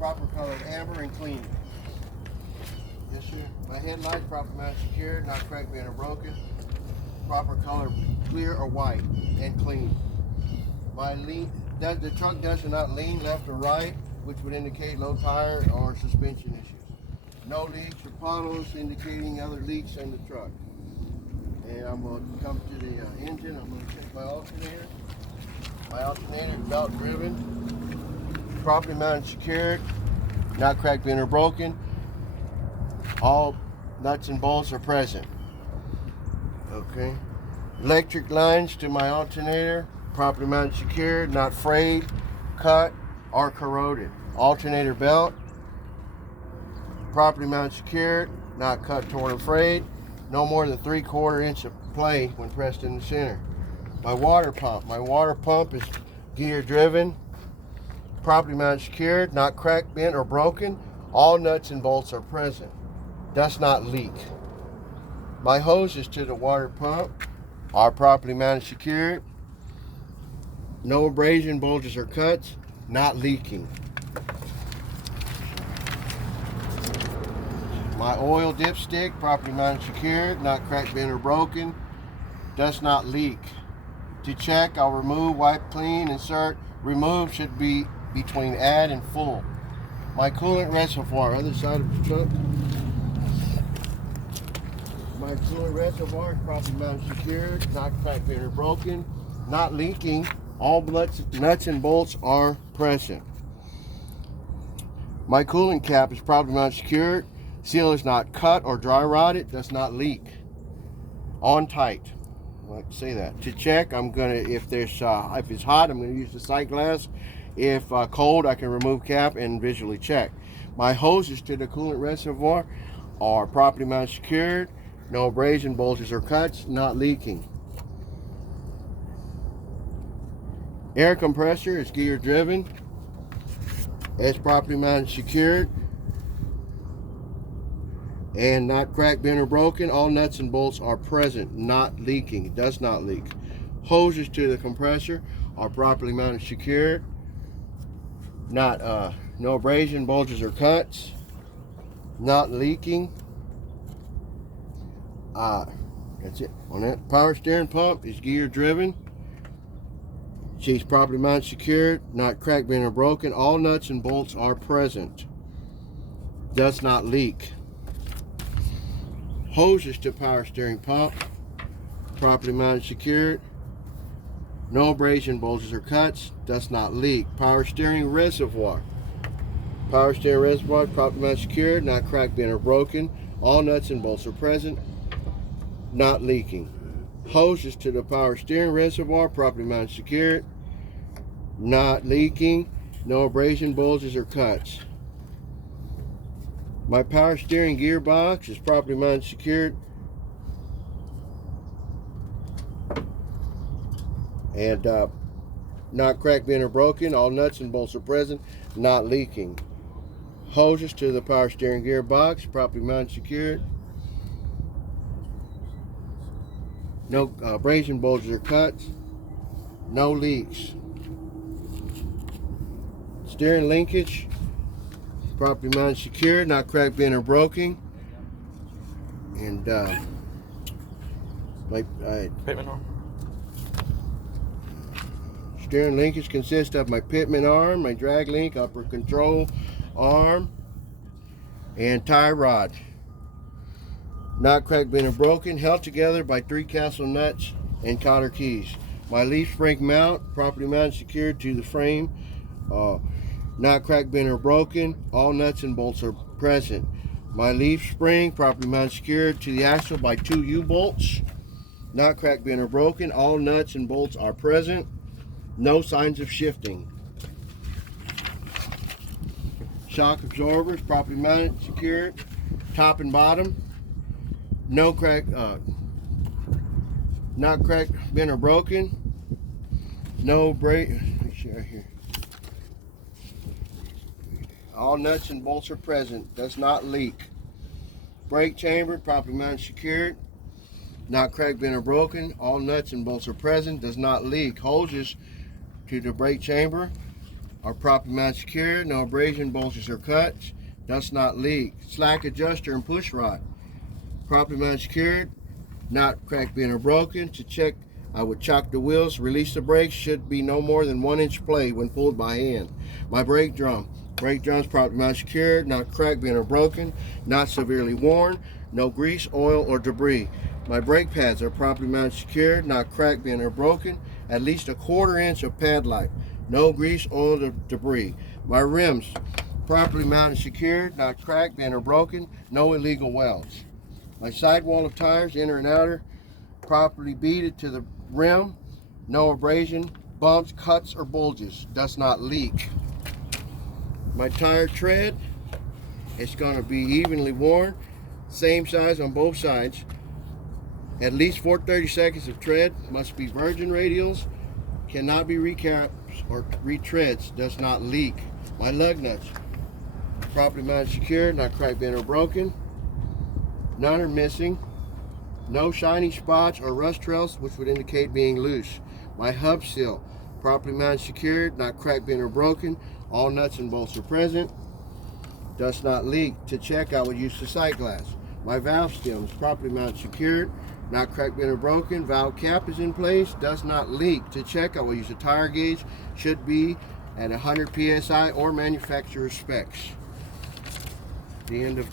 proper color amber and clean. Yes, sir. My headlights proper mount secured, not cracked, bent, or broken. Proper color clear or white and clean. The truck does not lean left or right, which would indicate low tire or suspension issues. No leaks or puddles indicating other leaks in the truck. And I'm going to come to the engine. I'm going to check my alternator. My alternator is belt driven, properly mounted, secured, not cracked, bent, or broken. All nuts and bolts are present. Okay. Electric lines to my alternator, properly mounted, secured, not frayed, cut, or corroded. Alternator belt, properly mounted, secured, not cut, torn, or frayed. No more than 3/4 inch of play when pressed in the center. My water pump is gear driven, properly mounted, secured, not cracked, bent, or broken. All nuts and bolts are present. Does not leak. My hoses to the water pump are properly mounted, secured. No abrasion, bulges, or cuts. Not leaking. My oil dipstick, properly mounted, secured, not cracked, bent, or broken. Does not leak. To check, I'll remove, wipe clean, insert. Remove should be between add and full. My coolant reservoir, other side of the truck. My coolant reservoir is properly mounted, secured, not cracked, bent, or broken. Not leaking. All nuts and bolts are present. My coolant cap is properly mounted, secured. Seal is not cut or dry rotted. Does not leak. On tight. I like to say that. To check, I'm gonna if it's hot, I'm gonna use the sight glass. If cold, I can remove cap and visually check. My hoses to the coolant reservoir are properly mounted, secured. No abrasion, bulges, or cuts. Not leaking. Air compressor is gear driven. It's properly mounted, secured, and not cracked, bent, or broken. All nuts and bolts are present, not leaking. It does not leak. Hoses to the compressor are properly mounted, secured. No abrasion, bulges, or cuts. Not leaking. That's it on that. Power steering pump is gear driven. She's properly mounted, secured, not cracked, bent, or broken. All nuts and bolts are present. Does not leak. Hoses to power steering pump, properly mounted, secured. No abrasion, bulges, or cuts. Does not leak. Power steering reservoir. Power steering reservoir, properly mounted, secured, not cracked, bent, or broken. All nuts and bolts are present. Not leaking. Hoses to the power steering reservoir, properly mounted, secured. Not leaking. No abrasion, bulges, or cuts. My power steering gearbox is properly mounted, secured. And not cracked, bent, or broken. All nuts and bolts are present. Not leaking. Hoses to the power steering gearbox, properly mounted, secured. No abrasion, bulges, or cuts. No leaks. Steering linkage, properly mounted, secured, not cracked, bent, or broken. And Pitman arm. Steering linkage consists of my pitman arm, my drag link, upper control arm, and tie rod. Not cracked, bent, or broken, held together by 3 castle nuts and cotter keys. My leaf spring mount, properly mounted, secured to the frame. Not cracked, bent, or broken. All nuts and bolts are present. My leaf spring, properly mounted, secured to the axle by 2 U-bolts. Not cracked, bent, or broken. All nuts and bolts are present. No signs of shifting. Shock absorbers, properly mounted, secured, top and bottom. No crack, not cracked, bent, or broken. No break. Let me see right here. All nuts and bolts are present. Does not leak. Brake chamber, properly mounted, secured. Not cracked, bent, or broken. All nuts and bolts are present. Does not leak. Hoses to the brake chamber are properly mounted secured, no abrasion, bulges, or cuts, does not leak. Slack adjuster and push rod, properly mounted secured, not cracked, bent, or broken. To check, I would chock the wheels, release the brakes, should be no more than 1 inch play when pulled by hand. My brake drum, brake drums properly mounted secured, not cracked, bent, or broken, not severely worn, no grease, oil, or debris. My brake pads are properly mounted secured, not cracked, bent, or broken, at least a 1/4 inch of pad life, no grease, oil, or debris. My rims, properly mounted secured, not cracked, bent, or broken, no illegal welds. My sidewall of tires, inner and outer, properly beaded to the rim, no abrasion, bumps, cuts, or bulges, does not leak. My tire tread, it's going to be evenly worn, same size on both sides. At least 4/32 of tread, must be virgin radials, cannot be recaps or retreads, does not leak. My lug nuts, properly mounted secured, not cracked, bent, or broken, none are missing, no shiny spots or rust trails which would indicate being loose. My hub seal, properly mounted secured, not cracked, bent, or broken, all nuts and bolts are present, does not leak. To check, I would use the sight glass. My valve stems, properly mounted secured, not cracked, bent, or broken, valve cap is in place, does not leak. To check, I will use a tire gauge, should be at 100 psi or manufacturer specs. The end of